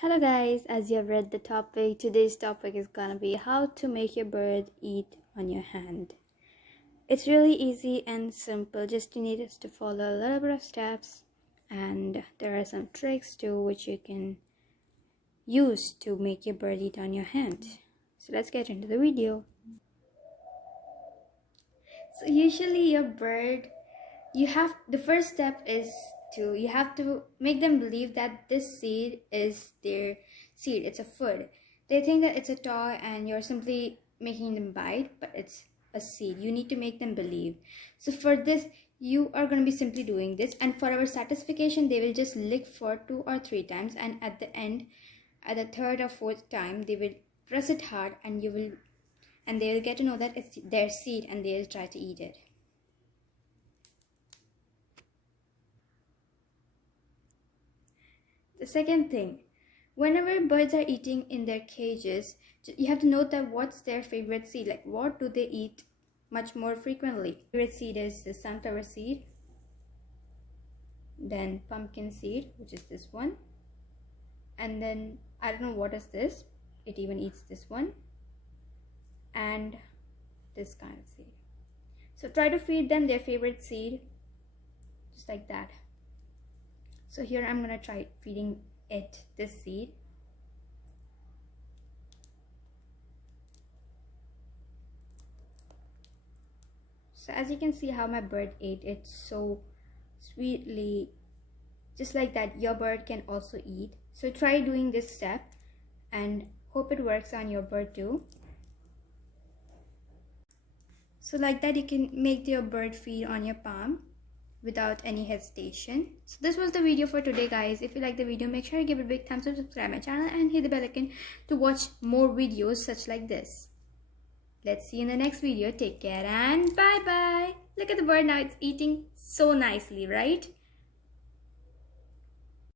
Hello guys, as you have read the topic, today's topic is gonna be how to make your bird eat on your hand. It's really easy and simple, just you need us to follow a little bit of steps, and there are some tricks too which you can use to make your bird eat on your hand. So let's get into the video. So usually your bird, the first step is you have to make them believe that this seed is their seed. It's a food. They think that it's a toy and you're simply making them bite, but it's a seed. You need to make them believe. So for this, you are going to be simply doing this, and for our satisfaction, they will just lick for 2 or 3 times, and at the end, at the 3rd or 4th time, they will press it hard, and they will get to know that it's their seed, and they will try to eat it. The second thing, whenever birds are eating in their cages, you have to note that what's their favorite seed, like what do they eat much more frequently. Favorite seed is the sunflower seed, then pumpkin seed, which is this one, and then I don't know what is this, it even eats this one, and this kind of seed. So try to feed them their favorite seed, just like that. So here I'm gonna try feeding it this seed. So as you can see how my bird ate it so sweetly, just like that your bird can also eat. So try doing this step and hope it works on your bird too. So like that you can make your bird feed on your palm without any hesitation. So this was the video for today guys. If you like the video, make sure you give it a big thumbs up, subscribe my channel, and hit the bell icon to watch more videos such like this. Let's see you in the next video. Take care and bye bye. Look at the bird now, it's eating so nicely, right?